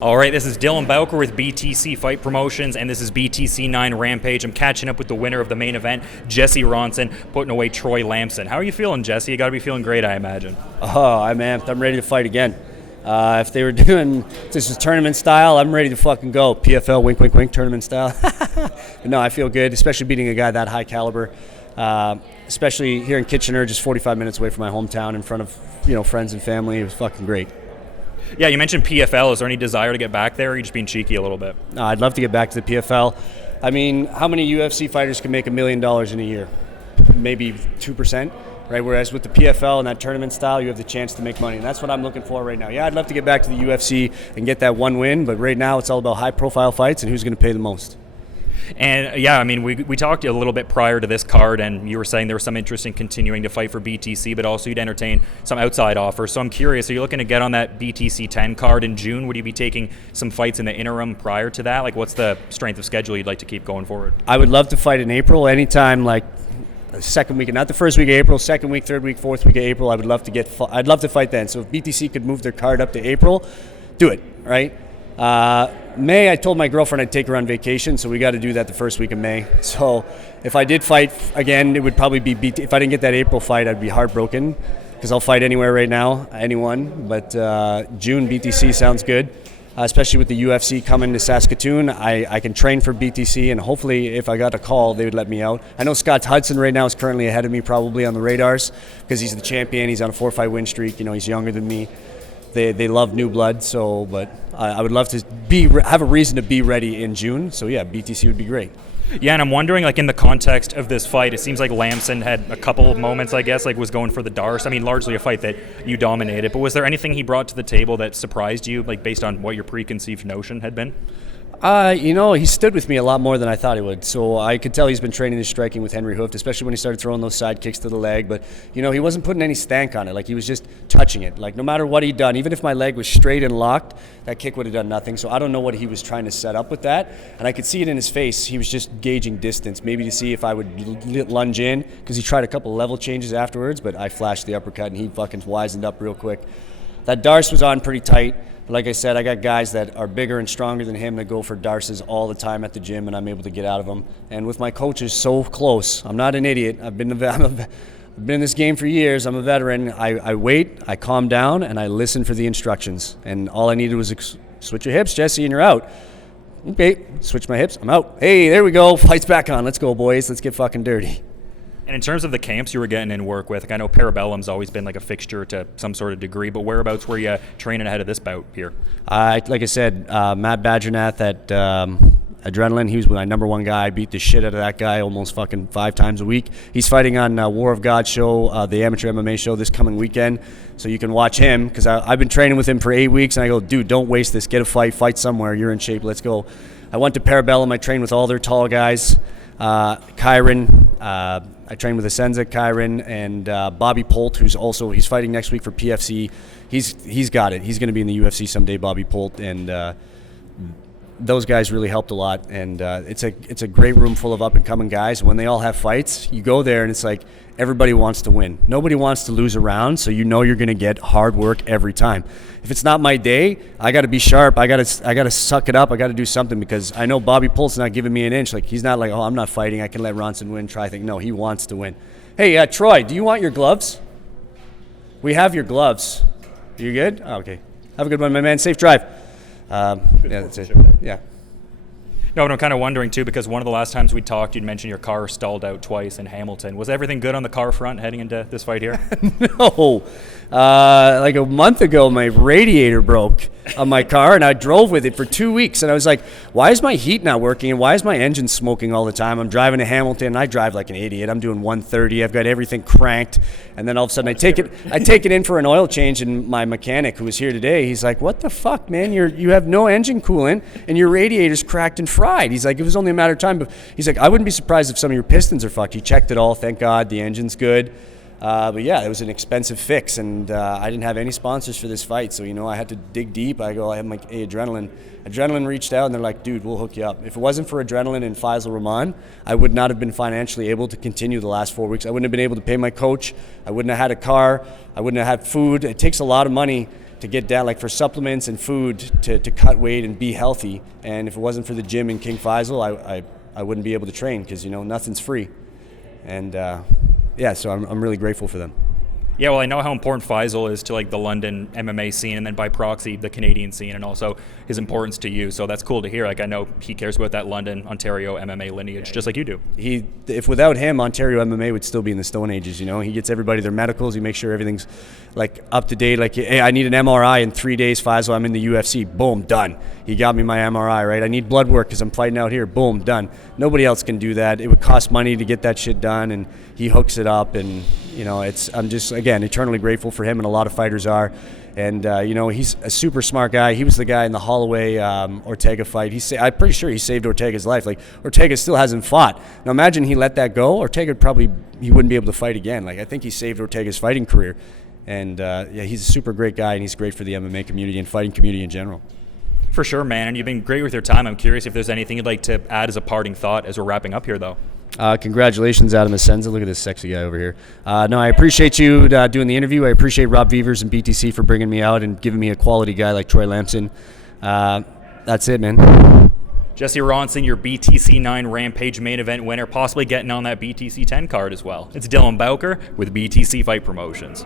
All right, this is Dylan Bowker with BTC Fight Promotions, and this is BTC 9 Rampage. I'm catching up with the winner of the main event, Jesse Ronson, putting away Troy Lamson. How are you feeling, Jesse? You got to be feeling great, I imagine. Oh, I'm amped. I'm ready to fight again. If they were doing this is tournament style, I'm ready to fucking go. PFL, wink, wink, wink, tournament style. But no, I feel good, especially beating a guy that high caliber. Especially here in Kitchener, just 45 minutes away from my hometown, in front of friends and family. It was fucking great. Yeah, you mentioned PFL. Is there any desire to get back there, or are you just being cheeky a little bit? No, I'd love to get back to the PFL. I mean, how many UFC fighters can make $1 million in a year? Maybe 2%, right? Whereas with the PFL and that tournament style, you have the chance to make money. And that's what I'm looking for right now. Yeah, I'd love to get back to the UFC and get that one win, but right now it's all about high-profile fights and who's going to pay the most. And yeah, I mean, we talked a little bit prior to this card, and you were saying there was some interest in continuing to fight for BTC, but also you'd entertain some outside offers. So I'm curious, are you looking to get on that BTC 10 card in June? Would you be taking some fights in the interim prior to that? Like, what's the strength of schedule you'd like to keep going forward? I would love to fight in April, anytime, like the second week, not the first week of April, second week, third week, fourth week of April. I'd love to fight then. So if BTC could move their card up to April, do it, right? May, I told my girlfriend I'd take her on vacation, so we got to do that the first week of May. So if I did fight again, it would probably be if I didn't get that April fight, I'd be heartbroken because I'll fight anywhere right now, anyone. But June BTC sounds good, especially with the UFC coming to Saskatoon. I can train for BTC, and hopefully if I got a call, they would let me out. I know Scott Hudson right now is currently ahead of me, probably on the radars, because he's the champion. He's on a 4-fight win streak. He's younger than me. They love new blood, but I would love to have a reason to be ready in June. So yeah, BTC would be great. Yeah, and I'm wondering, like, in the context of this fight, it seems like Lamson had a couple of moments, I guess, like was going for the Darce. I mean, largely a fight that you dominated, but was there anything he brought to the table that surprised you, like based on what your preconceived notion had been? He stood with me a lot more than I thought he would. So I could tell he's been training his striking with Henry Hooft, especially when he started throwing those side kicks to the leg. But, he wasn't putting any stank on it. Like, he was just touching it. Like, no matter what he'd done, even if my leg was straight and locked, that kick would have done nothing. So I don't know what he was trying to set up with that. And I could see it in his face. He was just gauging distance, maybe to see if I would lunge in, because he tried a couple level changes afterwards, but I flashed the uppercut, and he fucking wisened up real quick. That Darce was on pretty tight. Like I said, I got guys that are bigger and stronger than him that go for Darces all the time at the gym, and I'm able to get out of them. And with my coaches so close, I'm not an idiot. I've been in this game for years. I'm a veteran. I wait, I calm down, and I listen for the instructions. And all I needed was switch your hips, Jesse, and you're out. Okay, switch my hips, I'm out. Hey, there we go. Fight's back on. Let's go, boys. Let's get fucking dirty. And in terms of the camps you were getting in work with, like, I know Parabellum's always been like a fixture to some sort of degree, but whereabouts were you training ahead of this bout here? Like I said, Matt Badgernath at Adrenaline, he was my number one guy. I beat the shit out of that guy almost fucking 5 times a week. He's fighting on War of God show, the amateur MMA show this coming weekend, so you can watch him, because I've been training with him for 8 weeks, and I go, dude, don't waste this. Get a fight somewhere. You're in shape. Let's go. I went to Parabellum. I trained with all their tall guys. Kyron, I trained with Asenza, Kyron, and Bobby Polt, he's fighting next week for PFC. He's got it. He's going to be in the UFC someday, Bobby Polt, and those guys really helped a lot. And it's a great room full of up-and-coming guys. When they all have fights, you go there and it's like everybody wants to win. Nobody wants to lose a round, so you're going to get hard work every time. If it's not my day, I got to be sharp. I got to suck it up. I got to do something, because I know Bobby Polt's not giving me an inch. Like, he's not like, oh, I'm not fighting. I can let Ronson win. Try thing. No, he wants to win. Hey, Troy, do you want your gloves? We have your gloves. You good? Oh, okay. Have a good one, my man. Safe drive. Yeah, that's it. Yeah. No, but I'm kind of wondering, too, because one of the last times we talked, you'd mentioned your car stalled out twice in Hamilton. Was everything good on the car front heading into this fight here? No. Like a month ago, my radiator broke on my car, and I drove with it for 2 weeks. And I was like, why is my heat not working? And why is my engine smoking all the time? I'm driving to Hamilton, and I drive like an idiot. I'm doing 130. I've got everything cranked. And then all of a sudden, I take it in for an oil change, and my mechanic, who was here today, he's like, what the fuck, man? You have no engine coolant, and your radiator's cracked and fried. He's like, it was only a matter of time. But he's like, I wouldn't be surprised if some of your pistons are fucked. He checked it all. Thank God. The engine's good. But yeah, it was an expensive fix, and I didn't have any sponsors for this fight, so I had to dig deep. I have my Adrenaline. Adrenaline reached out, and they're like, dude, we'll hook you up. If it wasn't for Adrenaline and Faisal Rahman, I would not have been financially able to continue the last 4 weeks. I wouldn't have been able to pay my coach. I wouldn't have had a car. I wouldn't have had food. It takes a lot of money to get down, like for supplements and food to cut weight and be healthy. And if it wasn't for the gym in King Faisal, I wouldn't be able to train because, you know, nothing's free. And so I'm really grateful for them. Yeah, well, I know how important Faisal is to like the London MMA scene, and then by proxy the Canadian scene, and also his importance to you. So that's cool to hear. Like, I know he cares about that London, Ontario MMA lineage, just like you do. If without him, Ontario MMA would still be in the Stone Ages. You know, he gets everybody their medicals. He makes sure everything's like up to date. Like, hey, I need an MRI in 3 days. Faisal, I'm in the UFC. Boom, done. He got me my MRI. Right. I need blood work because I'm fighting out here. Boom, done. Nobody else can do that. It would cost money to get that shit done, and he hooks it up. And you know, I'm just, again, eternally grateful for him, and a lot of fighters are. And, you know, he's a super smart guy. He was the guy in the Holloway Ortega fight. I'm pretty sure he saved Ortega's life. Like, Ortega still hasn't fought. Now, imagine he let that go. Ortega he wouldn't be able to fight again. Like, I think he saved Ortega's fighting career. And, he's a super great guy, and he's great for the MMA community and fighting community in general. For sure, man. And you've been great with your time. I'm curious if there's anything you'd like to add as a parting thought as we're wrapping up here, though. Congratulations, Adam Asenza. Look at this sexy guy over here. No, I appreciate you doing the interview. I appreciate Rob Beavers and BTC for bringing me out and giving me a quality guy like Troy Lamson. That's it, man. Jesse Ronson, your BTC 9 Rampage main event winner, possibly getting on that BTC 10 card as well. It's Dylan Bowker with BTC Fight Promotions.